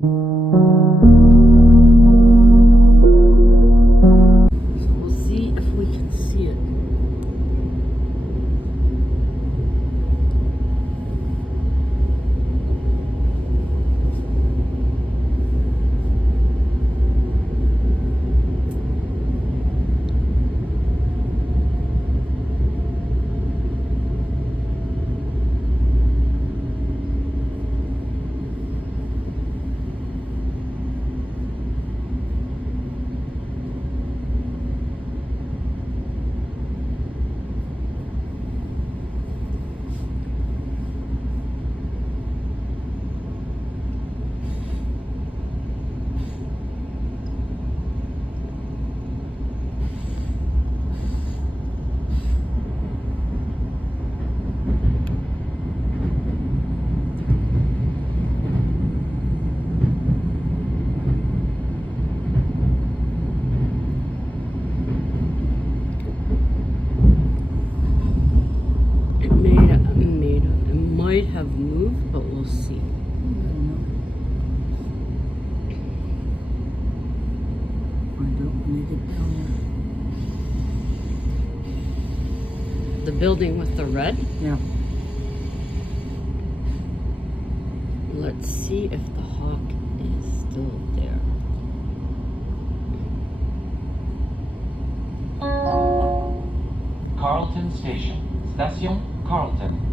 So we'll see if we can see it. It might have moved, but we'll see. The building with the red? Yeah. Let's see if the hawk is still there. Carlton Station. Station Carlton.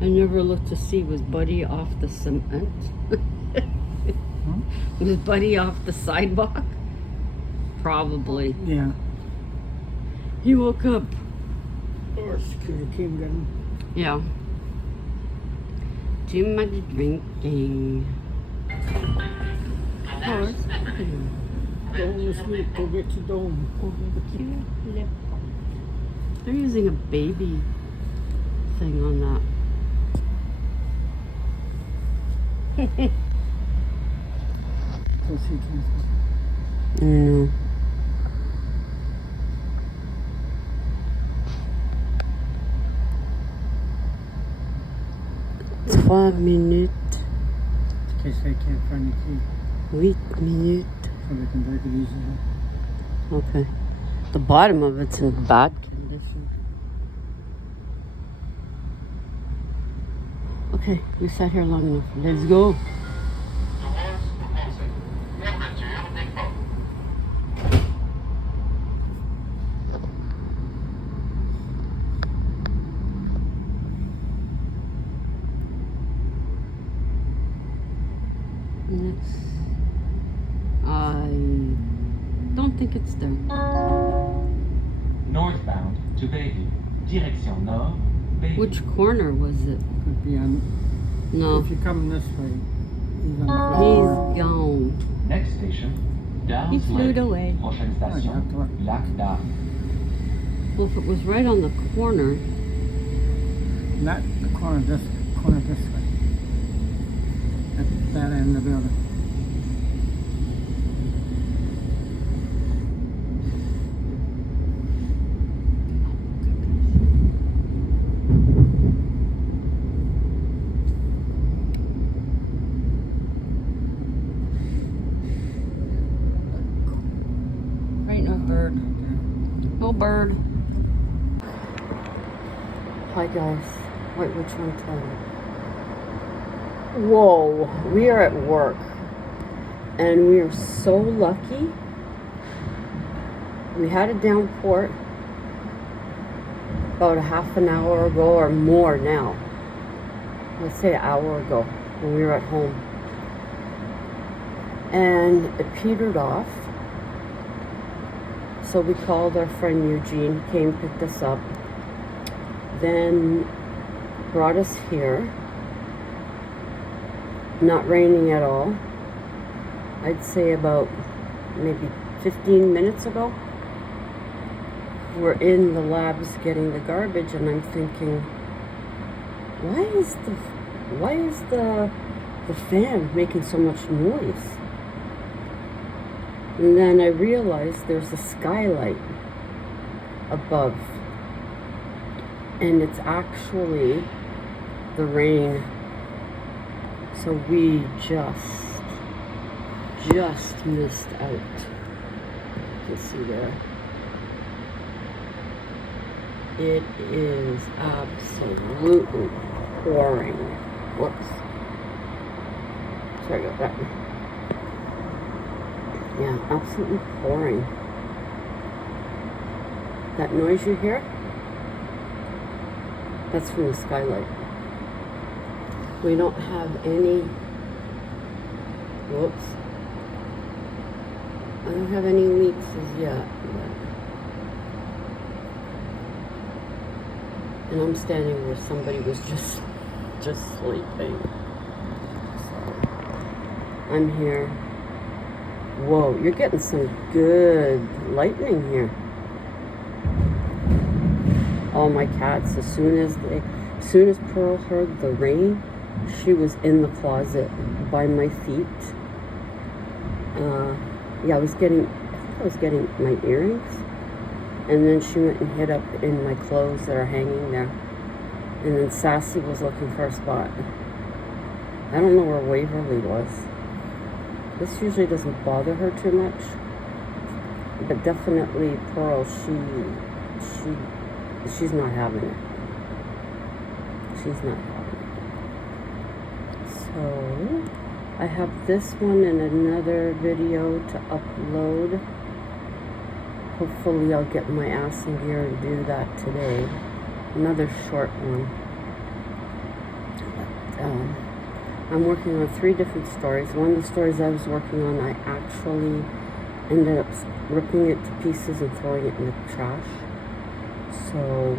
I never looked to see, was Buddy off the cement? Was Buddy off the sidewalk? Probably. Yeah. He woke up. Or security came get him. Yeah. Too much drinking. Horse. Dome asleep. Go get your dome. Cute lip. They're using a baby thing on that. Go see Keith. No. Trois minutes. In case they can't find the key. 8 minutes. So they can break it easily. Okay. The bottom of it's in bad condition. Okay, we sat here long enough. Let's go. Next. I don't think it's there. Northbound to Bayview. Direction Nord, Bayview. Which corner was it? Could be on. No. If you come this way, he's on the He's floor. gone. Next station, Downs He flew Lake. away. Prochaine Oh, you have station, to- Lac d'Arc. Well, if it was right on the corner, Not the corner this way. At that end of the building. ain't no bird. No bird. Hi guys. Wait, which one tell me? Whoa, we are at work. And we are so lucky. We had a downpour about a half an hour ago or more now. Let's say an hour ago when we were at home. And it petered off. So we called our friend Eugene, came, picked us up, then brought us here. Not raining at all. I'd say about maybe 15 minutes ago. We're in the labs getting the garbage, and I'm thinking, why is the fan making so much noise? And then I realized there's a skylight above. And it's actually the rain. So we just missed out. You can see there. It is absolutely pouring. Whoops. Sorry about that. Yeah, absolutely pouring. That noise you hear? That's from the skylight. We don't have any, whoops. I don't have any leaks as yet. And I'm standing where somebody was just sleeping. So I'm here. Whoa, you're getting some good lightning here. All my cats, as soon as Pearl heard the rain, she was in the closet by my feet. Yeah, I think I was getting my earrings. And then she went and hid up in my clothes that are hanging there. And then Sassy was looking for a spot. I don't know where Waverly was. This usually doesn't bother her too much. But definitely Pearl, she's not having it. She's not having it. So I have this one and another video to upload. Hopefully I'll get my ass in gear and do that today. Another short one. But, I'm working on 3 different stories. One of the stories I was working on, I actually ended up ripping it to pieces and throwing it in the trash. So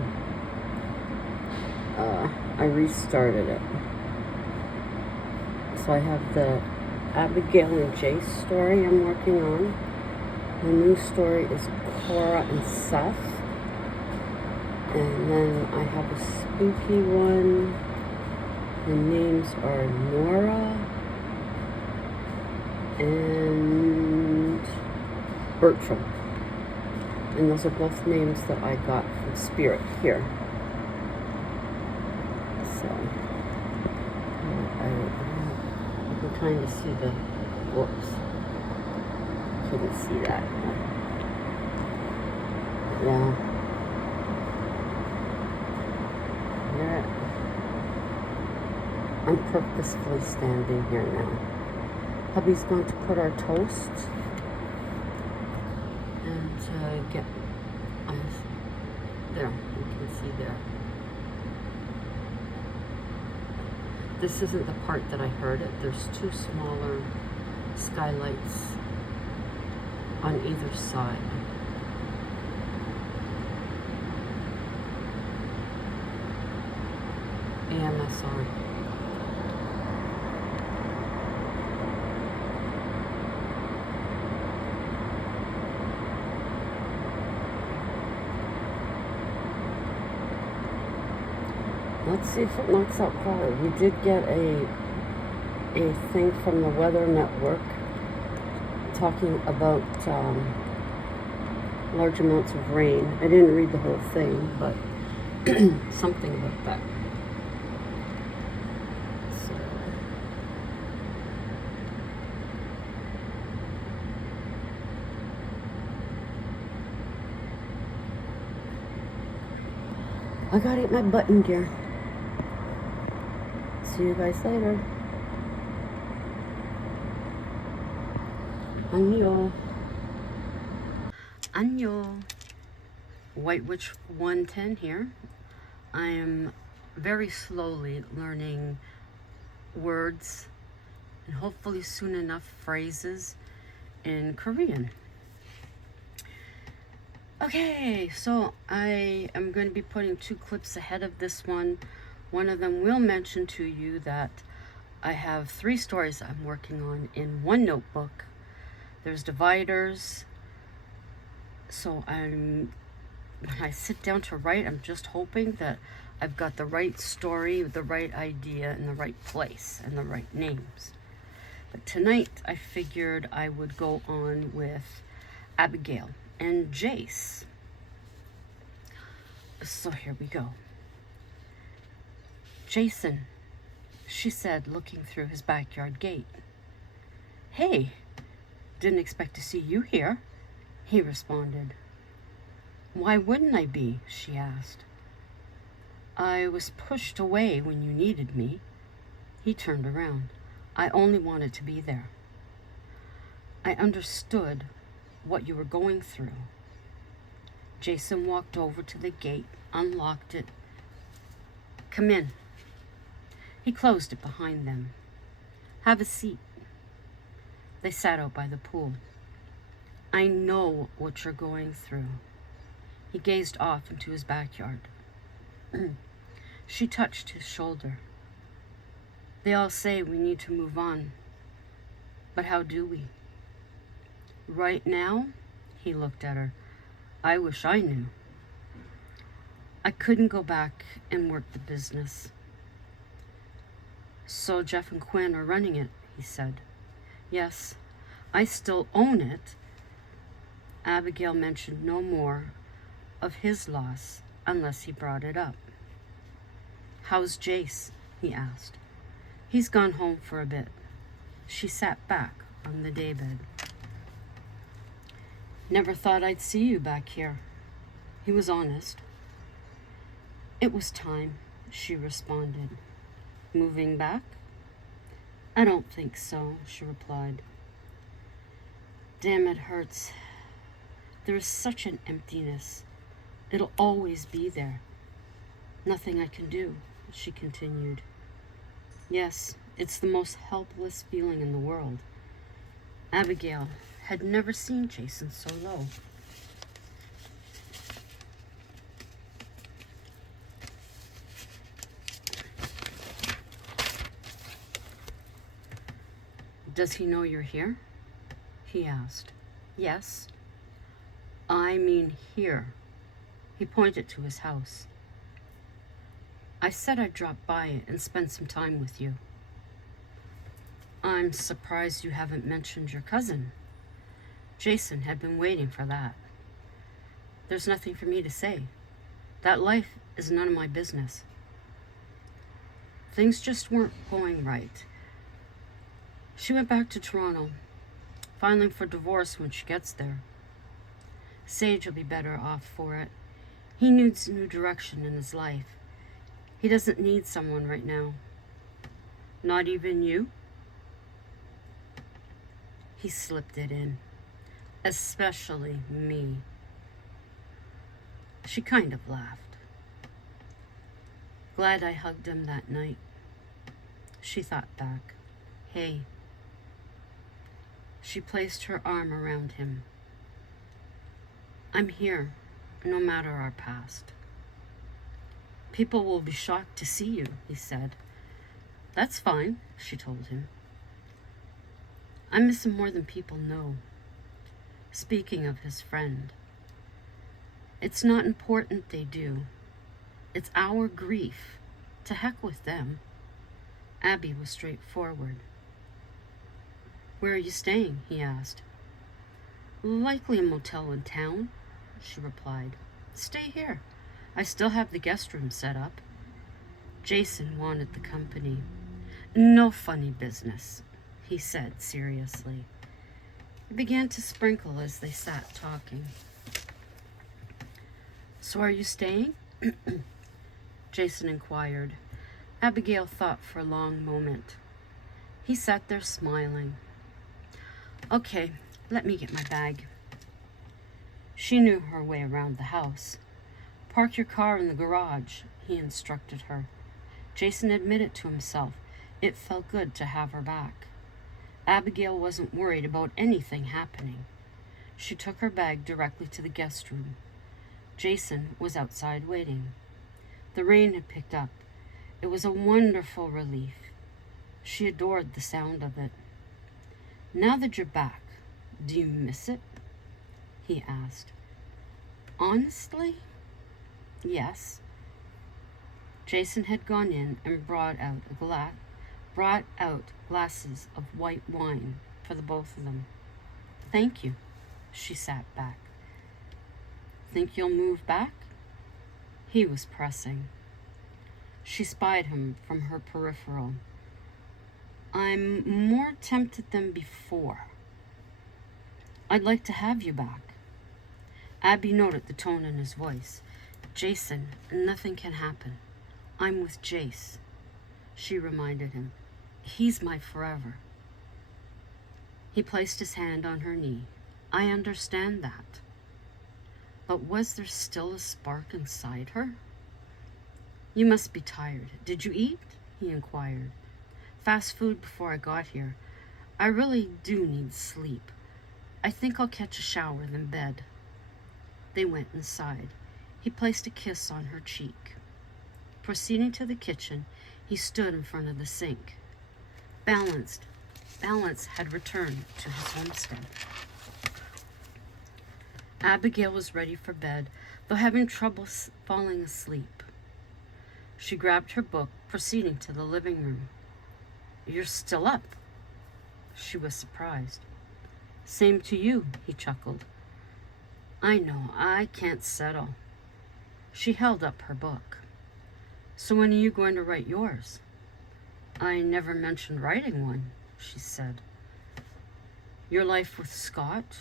I restarted it. So I have the Abigail and Jace story I'm working on. The new story is Cora and Seth. And then I have a spooky one. The names are Nora and Bertram. And those are both names that I got from Spirit here. So, you can kind of see the, whoops. Couldn't see that. Yeah. Yeah. I'm purposefully standing here now. Hubby's going to put our toast and get us there. You can see there. This isn't the part that I heard it. There's 2 smaller skylights on either side. AMSR. Let's see if it knocks out power. We did get a thing from the Weather Network talking about large amounts of rain. I didn't read the whole thing, but something about that. So, I gotta get my butt in gear. See you guys later. Annyeong. Annyeong. White Witch 110 here. I am very slowly learning words and hopefully soon enough phrases in Korean. Okay, so I am going to be putting 2 clips ahead of this one. One of them will mention to you that I have 3 stories I'm working on in one notebook. There's dividers. So when I sit down to write, I'm just hoping that I've got the right story, the right idea, in the right place, and the right names. But tonight, I figured I would go on with Abigail and Jace. so here we go. Jason, she said, looking through his backyard gate. Hey, didn't expect to see you here, he responded. Why wouldn't I be? She asked. I was pushed away when you needed me. He turned around. I only wanted to be there. I understood what you were going through. Jason walked over to the gate, unlocked it. Come in. He closed it behind them. Have a seat. They sat out by the pool. I know what you're going through. He gazed off into his backyard. She touched his shoulder. They all say we need to move on. But how do we? Right now, he looked at her. I wish I knew. I couldn't go back and work the business. So Jeff and Quinn are running it, he said. Yes, I still own it. Abigail mentioned no more of his loss unless he brought it up. How's Jace? He asked. He's gone home for a bit. She sat back on the daybed. Never thought I'd see you back here. He was honest. It was time, she responded. Moving back? I don't think so, she replied. Damn, it hurts. There is such an emptiness. It'll always be there. Nothing I can do, she continued. Yes, it's the most helpless feeling in the world. Abigail had never seen Jason so low. Does he know you're here? He asked. Yes. I mean here. He pointed to his house. I said I'd drop by and spend some time with you. I'm surprised you haven't mentioned your cousin. Jason had been waiting for that. There's nothing for me to say. That life is none of my business. Things just weren't going right. She went back to Toronto, filing for divorce when she gets there. Sage will be better off for it. He needs a new direction in his life. He doesn't need someone right now. Not even you? He slipped it in. Especially me. She kind of laughed. Glad I hugged him that night. She thought back. Hey. She placed her arm around him. I'm here, no matter our past. People will be shocked to see you, he said. That's fine, she told him. I miss him more than people know. Speaking of his friend, it's not important they do. It's our grief. To heck with them. Abby was straightforward. Where are you staying? He asked. Likely a motel in town, she replied. Stay here. I still have the guest room set up. Jason wanted the company. No funny business, he said seriously. It began to sprinkle as they sat talking. So are you staying? Jason inquired. Abigail thought for a long moment. He sat there smiling. Okay, let me get my bag. She knew her way around the house. Park your car in the garage, he instructed her. Jason admitted to himself it felt good to have her back. Abigail wasn't worried about anything happening. She took her bag directly to the guest room. Jason was outside waiting. The rain had picked up. It was a wonderful relief. She adored the sound of it. Now that you're back, do you miss it? He asked. Honestly? Yes. Jason had gone in and brought out glasses of white wine for the both of them. Thank you. She sat back. Think you'll move back? He was pressing. She spied him from her peripheral. I'm more tempted than before. I'd like to have you back. Abby noted the tone in his voice. Jason, nothing can happen. I'm with Jace. She reminded him. He's my forever. He placed his hand on her knee. I understand that. But was there still a spark inside her? You must be tired. Did you eat? He inquired. Fast food before I got here. I really do need sleep. I think I'll catch a shower, then bed. They went inside. He placed a kiss on her cheek. Proceeding to the kitchen, he stood in front of the sink. Balance had returned to his homestead. Abigail was ready for bed, though having trouble falling asleep. She grabbed her book, proceeding to the living room. You're still up? She was surprised. Same to you, he chuckled. I know, I can't settle. She held up her book. So when are you going to write yours? I never mentioned writing one, she said. Your life with Scott?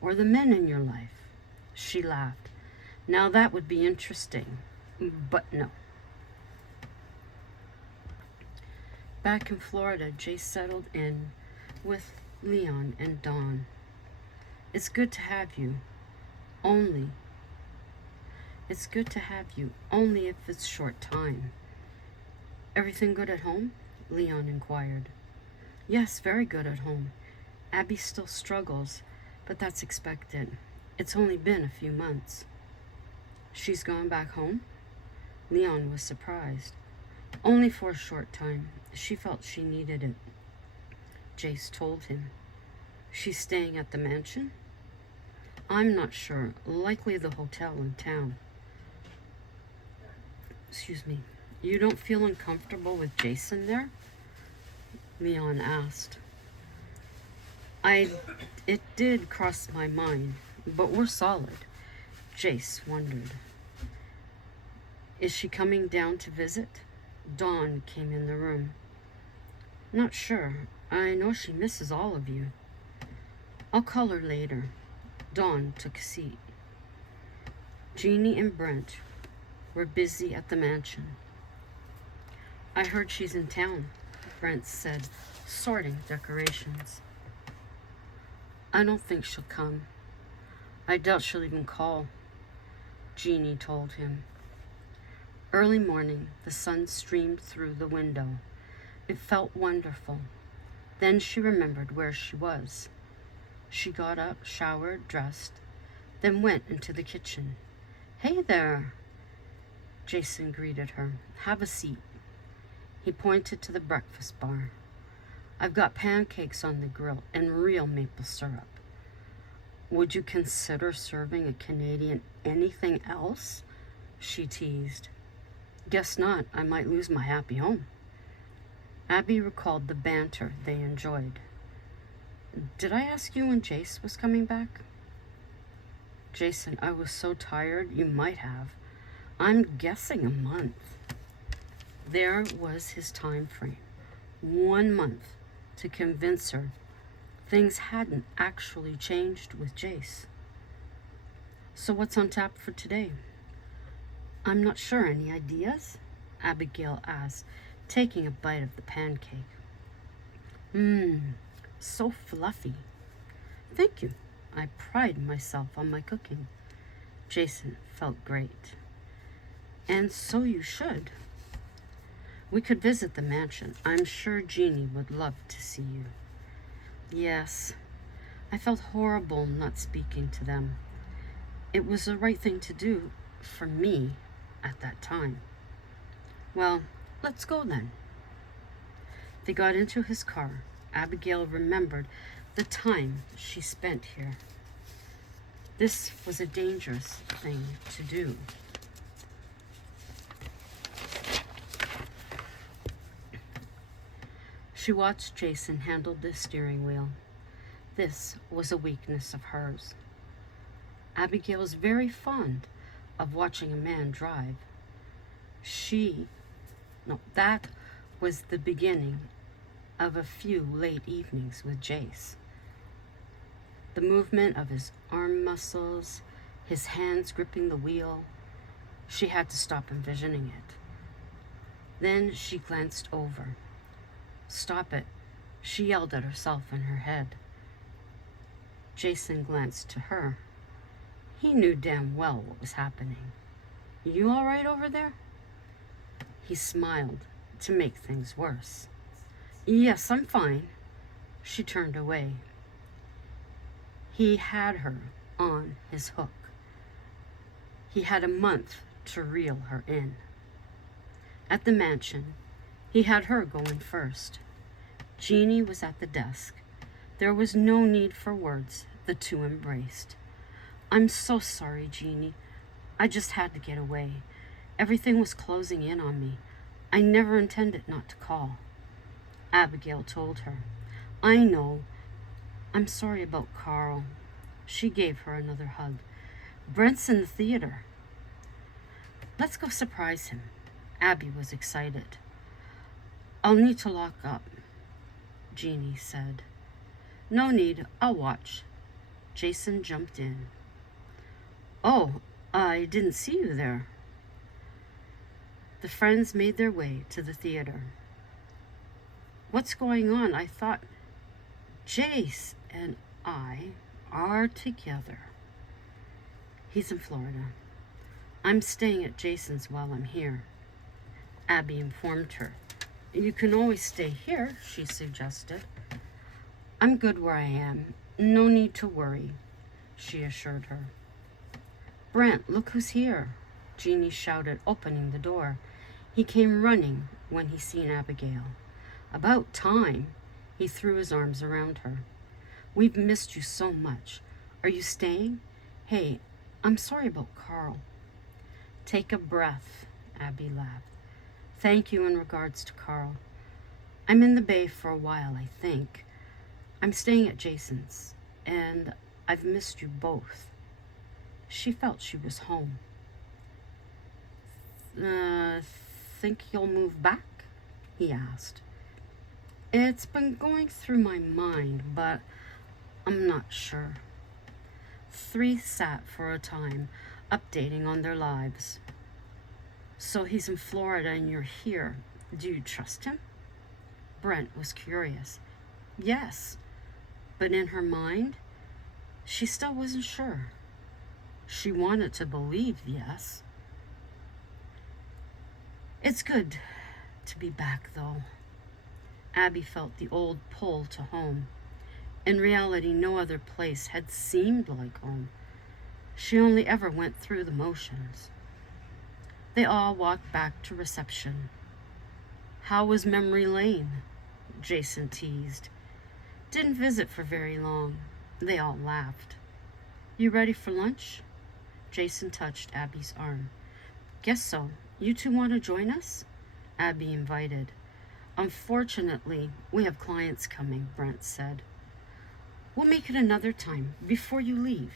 Or the men in your life? She laughed. Now that would be interesting, but no. Back in Florida, Jay settled in with Leon and Dawn. It's good to have you, only if it's short time. Everything good at home? Leon inquired. Yes, very good at home. Abby still struggles, but that's expected. It's only been a few months. She's gone back home? Leon was surprised. Only for a short time. She felt she needed it. Jace told him. She's staying at the mansion? I'm not sure. Likely the hotel in town. Excuse me. You don't feel uncomfortable with Jason there? Leon asked. It did cross my mind, but we're solid. Jace wondered. Is she coming down to visit? Dawn came in the room. Not sure. I know she misses all of you. I'll call her later. Dawn took a seat. Jeannie and Brent were busy at the mansion. I heard she's in town, Brent said, sorting decorations. I don't think she'll come. I doubt she'll even call, Jeannie told him. Early morning, the sun streamed through the window. It felt wonderful. Then she remembered where she was. She got up, showered, dressed, then went into the kitchen. Hey there, Jason greeted her. Have a seat. He pointed to the breakfast bar. I've got pancakes on the grill and real maple syrup. Would you consider serving a Canadian anything else? She teased. Guess not. I might lose my happy home. Abby recalled the banter they enjoyed. Did I ask you when Jace was coming back? Jason, I was so tired, you might have. I'm guessing a month. There was his time frame. 1 month to convince her things hadn't actually changed with Jace. So what's on tap for today? I'm not sure. Any ideas? Abigail asked, taking a bite of the pancake. So fluffy. Thank you. I pride myself on my cooking. Jason felt great. And so you should. We could visit the mansion. I'm sure Jeannie would love to see you. Yes. I felt horrible not speaking to them. It was the right thing to do for me at that time. Well, let's go then. They got into his car. Abigail remembered the time she spent here. This was a dangerous thing to do. She watched Jason handle the steering wheel. This was a weakness of hers. Abigail was very fond of watching a man drive. That was the beginning of a few late evenings with Jace. The movement of his arm muscles, his hands gripping the wheel. She had to stop envisioning it. Then she glanced over. "Stop it," she yelled at herself in her head. Jason glanced to her. He knew damn well what was happening. "You all right over there?" He smiled to make things worse. "Yes, I'm fine." She turned away. He had her on his hook. He had a month to reel her in. At the mansion, he had her go in first. Jeannie was at the desk. There was no need for words. The two embraced. "I'm so sorry, Jeannie. I just had to get away. Everything was closing in on me. I never intended not to call." Abigail told her. "I know. I'm sorry about Carl." She gave her another hug. "Brent's in the theater." "Let's go surprise him." Abby was excited. "I'll need to lock up," Jeannie said. "No need. I'll watch." Jason jumped in. "Oh, I didn't see you there." The friends made their way to the theater. "What's going on? I thought Jace and I are together." "He's in Florida. I'm staying at Jason's while I'm here," Abby informed her. "You can always stay here," she suggested. "I'm good where I am. No need to worry," she assured her. "Brent, look who's here," Jeannie shouted, opening the door. He came running when he seen Abigail. "About time." He threw his arms around her. "We've missed you so much. Are you staying? Hey, I'm sorry about Carl." "Take a breath," Abby laughed. "Thank you in regards to Carl. I'm in the Bay for a while, I think. I'm staying at Jason's, and I've missed you both." She felt she was home. Think you'll move back?" he asked. "It's been going through my mind, but I'm not sure." Three sat for a time, updating on their lives. "So he's in Florida and you're here. Do you trust him?" Brent was curious. Yes, but in her mind, she still wasn't sure. She wanted to believe yes. "It's good to be back, though." Abby felt the old pull to home. In reality, no other place had seemed like home. She only ever went through the motions. They all walked back to reception. "How was Memory Lane?" Jason teased. "Didn't visit for very long." They all laughed. "You ready for lunch?" Jason touched Abby's arm. "Guess so. You two want to join us?" Abby invited. "Unfortunately, we have clients coming," Brent said. "We'll make it another time, before you leave,"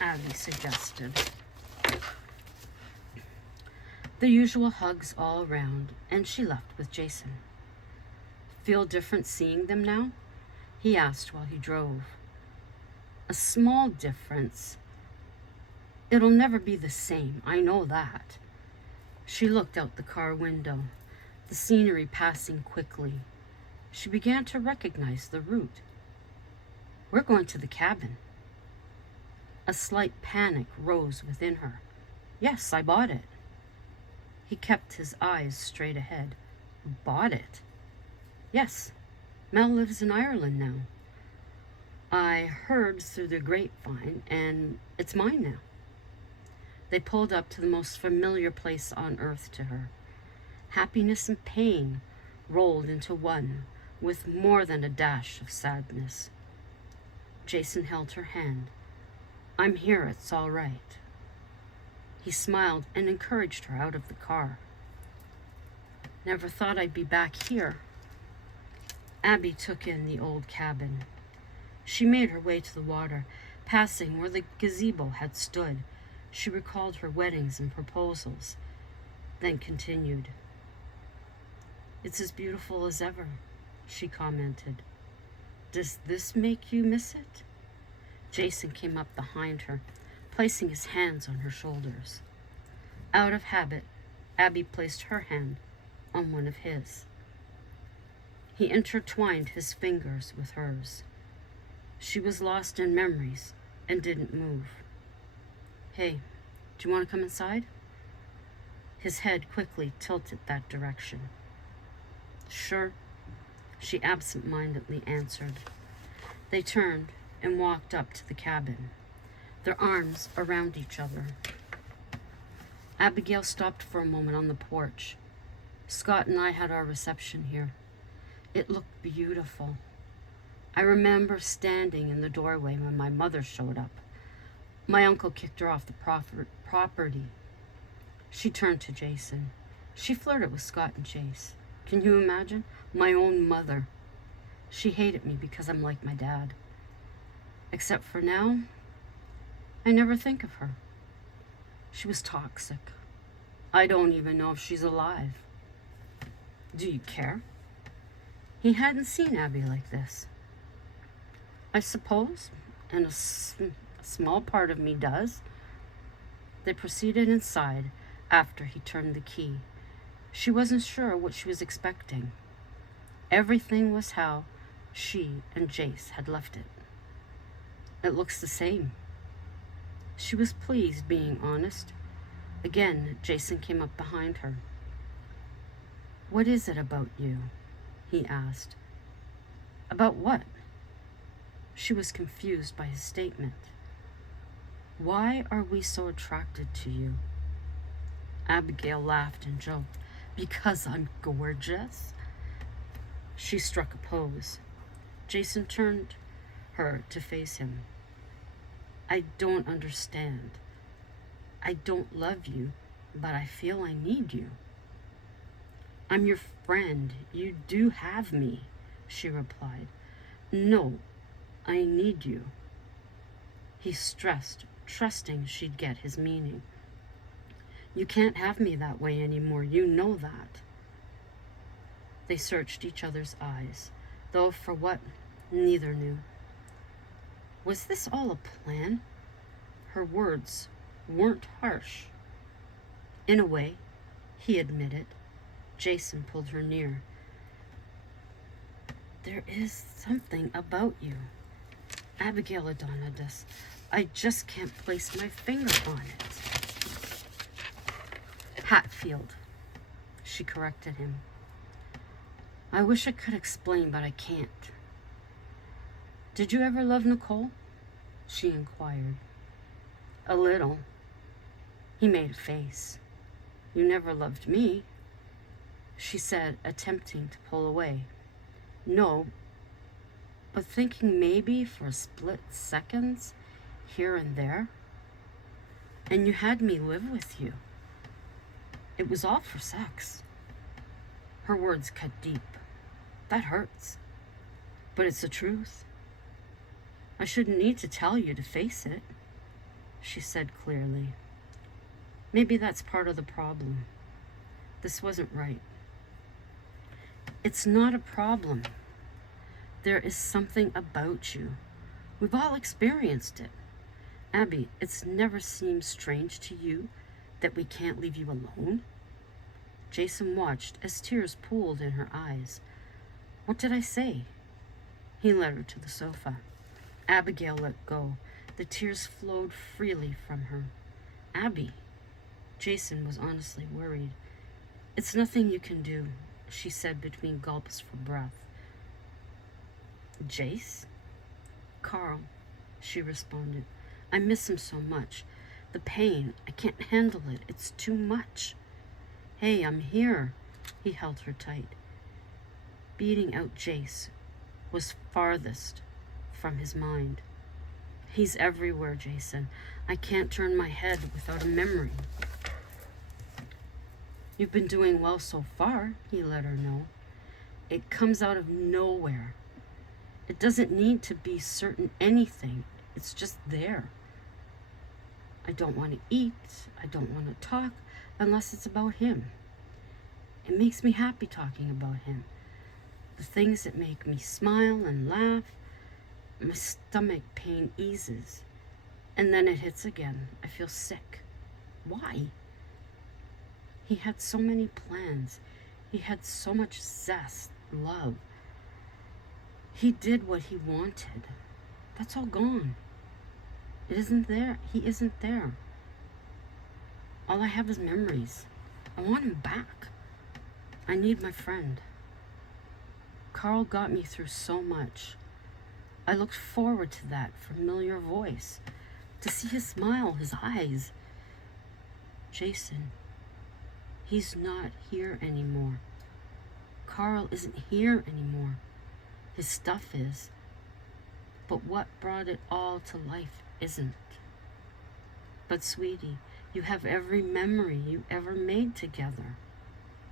Abby suggested. The usual hugs all around, and she left with Jason. "Feel different seeing them now?" he asked while he drove. "A small difference. It'll never be the same, I know that." She looked out the car window, the scenery passing quickly. She began to recognize the route. "We're going to the cabin." A slight panic rose within her. "Yes, I bought it." He kept his eyes straight ahead. "Bought it?" "Yes, Mel lives in Ireland now. I heard through the grapevine, and it's mine now." They pulled up to the most familiar place on earth to her. Happiness and pain rolled into one, with more than a dash of sadness. Jason held her hand. "I'm here, it's all right." He smiled and encouraged her out of the car. "Never thought I'd be back here." Abby took in the old cabin. She made her way to the water, passing where the gazebo had stood. She recalled her weddings and proposals, then continued. "It's as beautiful as ever," she commented. "Does this make you miss it?" Jason came up behind her, placing his hands on her shoulders. Out of habit, Abby placed her hand on one of his. He intertwined his fingers with hers. She was lost in memories and didn't move. "Hey, do you want to come inside?" His head quickly tilted that direction. "Sure," she absent-mindedly answered. They turned and walked up to the cabin, their arms around each other. Abigail stopped for a moment on the porch. "Scott and I had our reception here. It looked beautiful. I remember standing in the doorway when my mother showed up. My uncle kicked her off the property." She turned to Jason. "She flirted with Scott and Chase. Can you imagine? My own mother. She hated me because I'm like my dad. Except for now, I never think of her. She was toxic. I don't even know if she's alive." "Do you care?" He hadn't seen Abby like this. "I suppose, and a small part of me does." They proceeded inside after he turned the key. She wasn't sure what she was expecting. Everything was how she and Jace had left it. "It looks the same." She was pleased, being honest. Again, Jason came up behind her. "What is it about you?" he asked. "About what?" She was confused by his statement. "Why are we so attracted to you?" Abigail laughed and joked. "Because I'm gorgeous?" She struck a pose. Jason turned her to face him. "I don't understand. I don't love you, but I feel I need you." "I'm your friend. You do have me," she replied. "No, I need you." He stressed, trusting she'd get his meaning. "You can't have me that way anymore. You know that." They searched each other's eyes, though for what, neither knew. Was this all a plan? Her words weren't harsh. In a way, he admitted. Jason pulled her near. "There is something about you, Abigail Adonadis. I just can't place my finger on it." "Hatfield," she corrected him. "I wish I could explain, but I can't." "Did you ever love Nicole?" she inquired. "A little." He made a face. "You never loved me," she said, attempting to pull away. "No, but thinking maybe for a split seconds, here and there. And you had me live with you. It was all for sex." Her words cut deep. "That hurts. But it's the truth. I shouldn't need to tell you to face it," she said clearly. "Maybe that's part of the problem. This wasn't right." "It's not a problem. There is something about you. We've all experienced it. Abby, it's never seemed strange to you that we can't leave you alone?" Jason watched as tears pooled in her eyes. "What did I say?" He led her to the sofa. Abigail let go. The tears flowed freely from her. "Abby." Jason was honestly worried. "It's nothing you can do," she said between gulps for breath. "Jace?" "Carl," she responded. "I miss him so much. The pain, I can't handle it. It's too much." "Hey, I'm here." He held her tight. Beating out Jace was farthest from his mind. "He's everywhere, Jason. I can't turn my head without a memory." "You've been doing well so far," he let her know. "It comes out of nowhere. It doesn't need to be certain anything. It's just there." I don't want to eat. I don't want to talk unless it's about him. It makes me happy talking about him. The things that make me smile and laugh. My stomach pain eases. And then it hits again. I feel sick. Why? He had so many plans. He had so much zest, love. He did what he wanted. That's all gone. It isn't there. He isn't there. All I have is memories. I want him back. I need my friend. Carl got me through so much. I looked forward to that familiar voice, to see his smile, his eyes. Jason, he's not here anymore. Carl isn't here anymore. His stuff is. But what brought it all to life isn't. But sweetie, you have every memory you ever made together.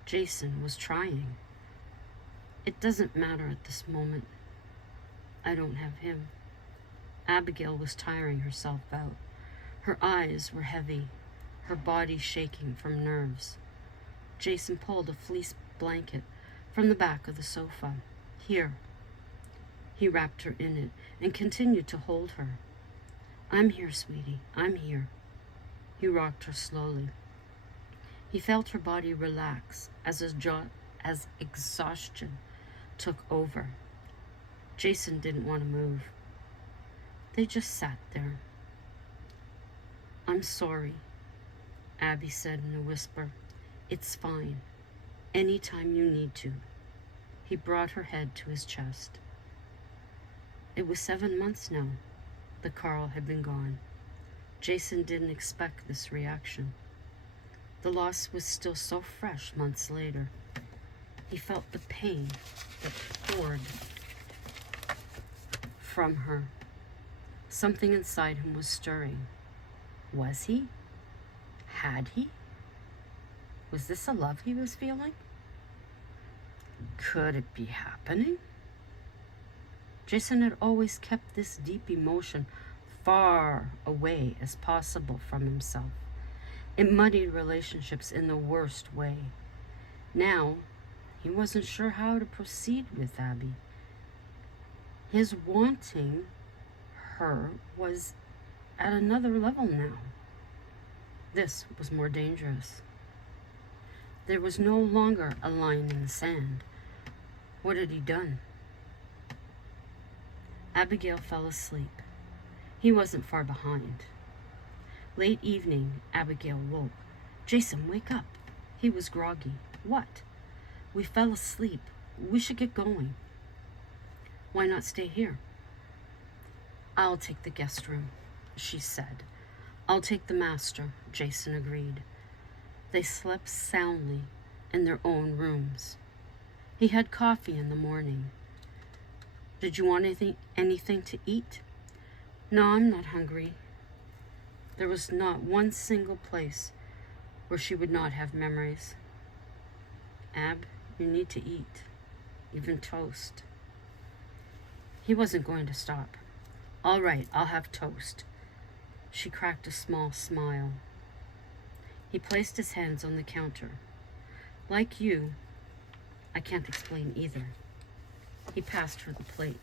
Jason was trying. It doesn't matter at this moment. I don't have him. Abigail was tiring herself out. Her eyes were heavy, her body shaking from nerves. Jason pulled a fleece blanket from the back of the sofa. Here. He wrapped her in it and continued to hold her. I'm here, sweetie. I'm here. He rocked her slowly. He felt her body relax as exhaustion took over. Jason didn't want to move. They just sat there. I'm sorry, Abby said in a whisper. It's fine. Anytime you need to. He brought her head to his chest. It was 7 months now that Carl had been gone. Jason didn't expect this reaction. The loss was still so fresh months later. He felt the pain that poured from her. Something inside him was stirring. Was he? Had he? Was this a love he was feeling? Could it be happening? Jason had always kept this deep emotion far away as possible from himself. It muddied relationships in the worst way. Now, he wasn't sure how to proceed with Abby. His wanting her was at another level now. This was more dangerous. There was no longer a line in the sand. What had he done? Abigail fell asleep. He wasn't far behind. Late evening, Abigail woke. Jason, wake up. He was groggy. What? We fell asleep. We should get going. Why not stay here? I'll take the guest room, she said. I'll take the master, Jason agreed. They slept soundly in their own rooms. He had coffee in the morning. Did you want anything to eat? No, I'm not hungry. There was not one single place where she would not have memories. Ab, you need to eat, even toast. He wasn't going to stop. All right, I'll have toast. She cracked a small smile. He placed his hands on the counter. Like you, I can't explain either. He passed her the plate.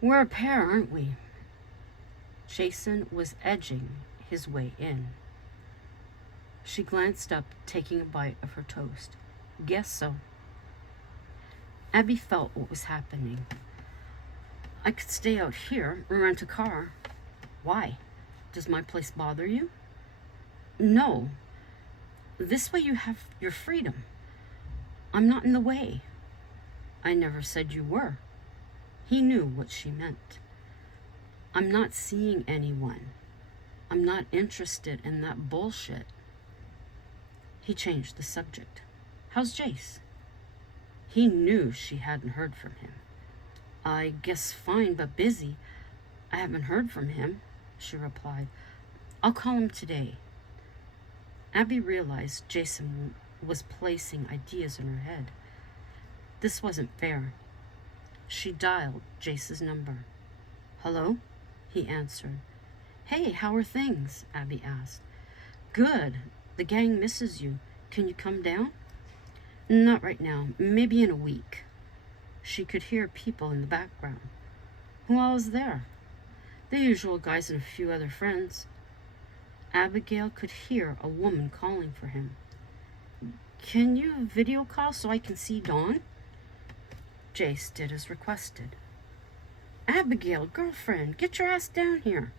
We're a pair, aren't we? Jason was edging his way in. She glanced up, taking a bite of her toast. Guess so. Abby felt what was happening. I could stay out here or rent a car. Why? Does my place bother you? No. This way you have your freedom. I'm not in the way. I never said you were. He knew what she meant. I'm not seeing anyone. I'm not interested in that bullshit. He changed the subject. How's Jace? He knew she hadn't heard from him. I guess fine, but busy. I haven't heard from him, she replied. I'll call him today. Abby realized Jason was placing ideas in her head. This wasn't fair. She dialed Jace's number. Hello? He answered. "Hey, how are things?" Abby asked. "Good. The gang misses you. Can you come down?" "Not right now. Maybe in a week." She could hear people in the background. Who all is there? The usual guys and a few other friends. Abigail could hear a woman calling for him. "Can you video call so I can see Dawn?" Jace did as requested. "Abigail, girlfriend, get your ass down here."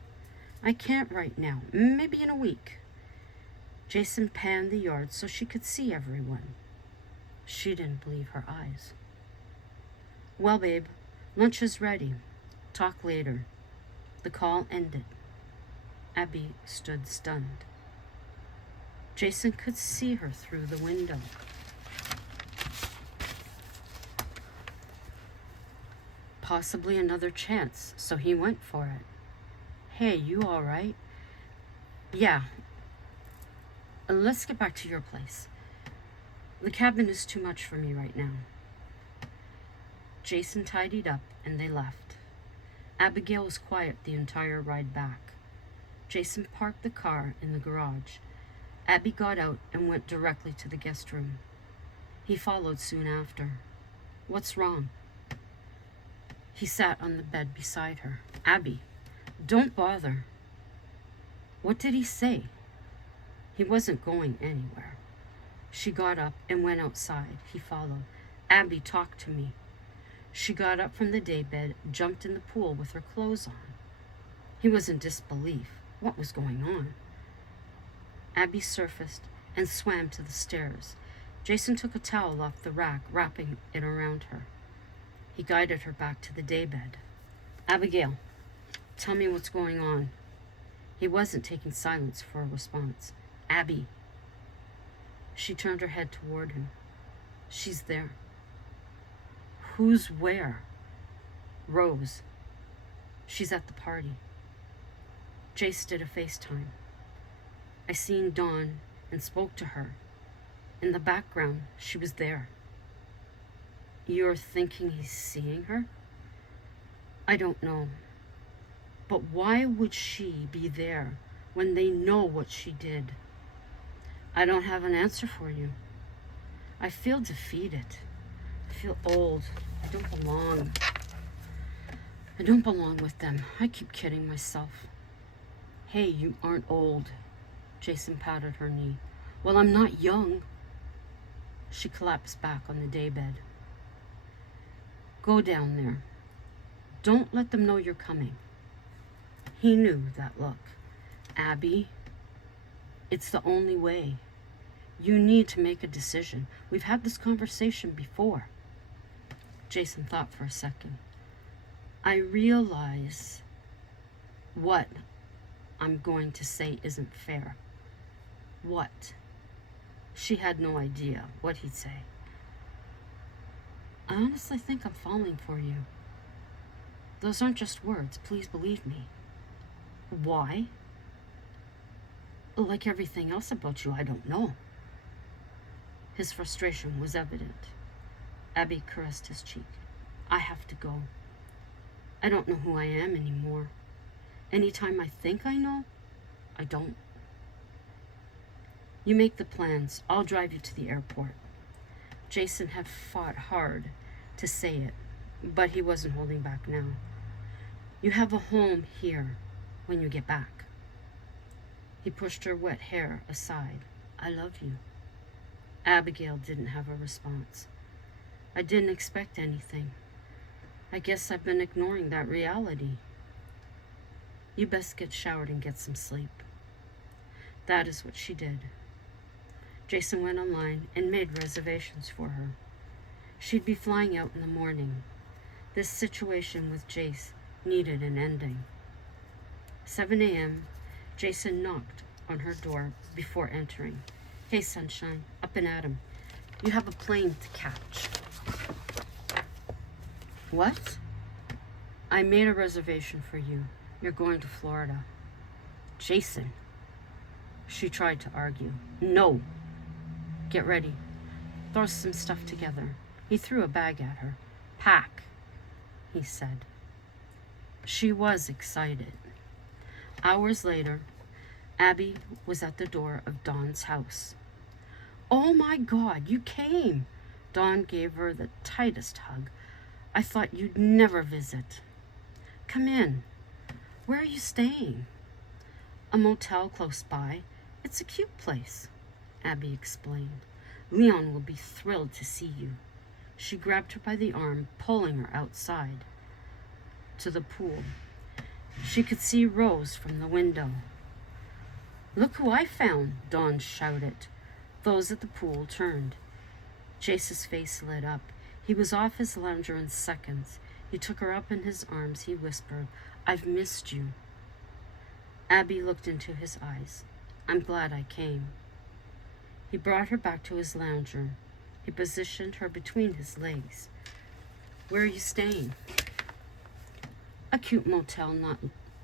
"I can't right now. Maybe in a week." Jason panned the yard so she could see everyone. She didn't believe her eyes. "Well, babe, lunch is ready. Talk later." The call ended. Abby stood stunned. Jason could see her through the window. Possibly another chance, so he went for it. "Hey, you all right?" "Yeah. Let's get back to your place. The cabin is too much for me right now." Jason tidied up and they left. Abigail was quiet the entire ride back. Jason parked the car in the garage. Abby got out and went directly to the guest room. He followed soon after. "What's wrong?" He sat on the bed beside her. "Abby, don't bother." "What did he say?" He wasn't going anywhere. She got up and went outside. He followed. "Abby, talk to me." She got up from the daybed, jumped in the pool with her clothes on. He was in disbelief. What was going on? Abby surfaced and swam to the stairs. Jason took a towel off the rack, wrapping it around her. He guided her back to the daybed. "Abigail, tell me what's going on." He wasn't taking silence for a response. "Abby." She turned her head toward him. "She's there." "Who's where?" "Rose. She's at the party." Jace did a FaceTime. "I seen Dawn and spoke to her. In the background, she was there." "You're thinking he's seeing her?" "I don't know. But why would she be there when they know what she did?" "I don't have an answer for you. I feel defeated. I feel old. I don't belong. I don't belong with them. I keep kidding myself." "Hey, you aren't old." Jason patted her knee. "Well, I'm not young." She collapsed back on the daybed. "Go down there. Don't let them know you're coming." He knew that look. "Abby, it's the only way. You need to make a decision. We've had this conversation before." Jason thought for a second. "I realize what I'm going to say isn't fair." "What?" She had no idea what he'd say. "I honestly think I'm falling for you. Those aren't just words. Please believe me." "Why?" "Like everything else about you, I don't know." His frustration was evident. Abby caressed his cheek. "I have to go. I don't know who I am anymore. Anytime I think I know, I don't." "You make the plans. I'll drive you to the airport." Jason had fought hard to say it, but he wasn't holding back now. "You have a home here when you get back." He pushed her wet hair aside. "I love you." Abigail didn't have a response. "I didn't expect anything. I guess I've been ignoring that reality." "You best get showered and get some sleep." That is what she did. Jason went online and made reservations for her. She'd be flying out in the morning. This situation with Jace needed an ending. 7 a.m., Jason knocked on her door before entering. "Hey, sunshine, up and at 'em. You have a plane to catch." "What?" "I made a reservation for you. You're going to Florida." "Jason." She tried to argue. "No." "Get ready. Throw some stuff together." He threw a bag at her. "Pack," he said. She was excited. Hours later, Abby was at the door of Dawn's house. "Oh my God, you came!" Dawn gave her the tightest hug. "I thought you'd never visit." "Come in. Where are you staying?" "A motel close by. It's a cute place," Abby explained. "Leon will be thrilled to see you." She grabbed her by the arm, pulling her outside to the pool. She could see Rose from the window. "Look who I found," Dawn shouted. Those at the pool turned. Jace's face lit up. He was off his lounger in seconds. He took her up in his arms. He whispered, "I've missed you." Abby looked into his eyes. "I'm glad I came." He brought her back to his lounger. He positioned her between his legs. "Where are you staying?" "A cute motel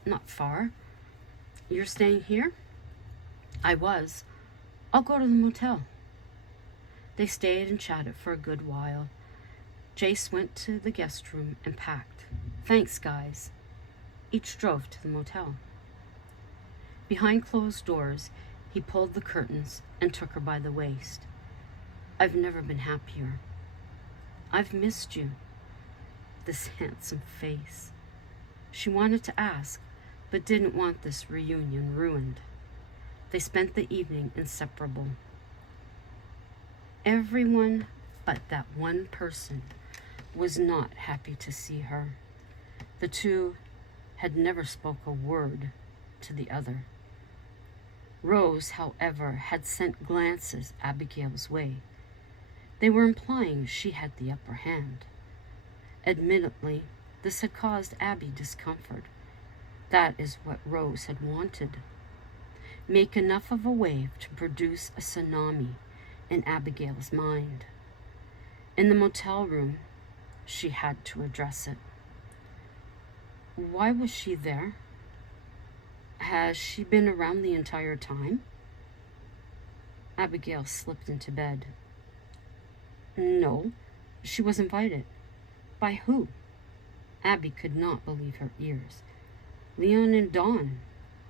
not far." "You're staying here?" "I was. I'll go to the motel." They stayed and chatted for a good while. Jace went to the guest room and packed. "Thanks, guys." Each drove to the motel. Behind closed doors, he pulled the curtains and took her by the waist. "I've never been happier. I've missed you." This handsome face. She wanted to ask, but didn't want this reunion ruined. They spent the evening inseparable. Everyone but that one person was not happy to see her. The two had never spoke a word to the other. Rose, however, had sent glances Abigail's way. They were implying she had the upper hand. Admittedly, this had caused Abby discomfort. That is what Rose had wanted. Make enough of a wave to produce a tsunami in Abigail's mind. In the motel room, she had to address it. Why was she there? Has she been around the entire time? Abigail slipped into bed. No, she was invited. By who? Abby could not believe her ears. Leon and Dawn.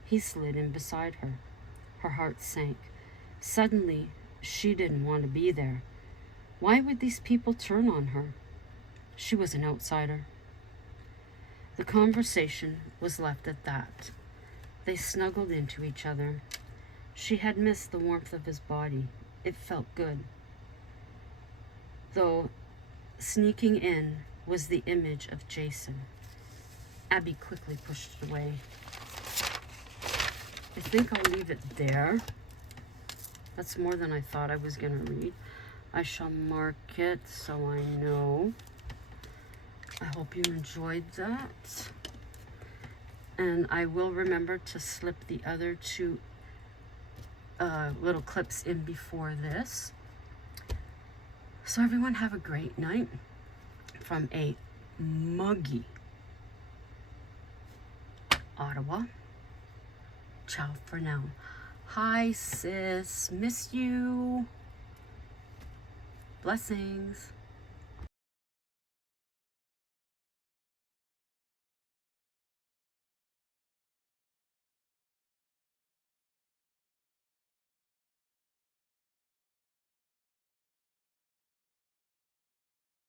He slid in beside her. Her heart sank. Suddenly, she didn't want to be there. Why would these people turn on her? She was an outsider. The conversation was left at that. They snuggled into each other. She had missed the warmth of his body. It felt good. Though sneaking in was the image of Jason. Abby quickly pushed it away. I think I'll leave it there. That's more than I thought I was going to read. I shall mark it so I know. I hope you enjoyed that. And I will remember to slip the other two little clips in before this. So everyone have a great night from a muggy Ottawa. Ciao for now. Hi sis, miss you. Blessings.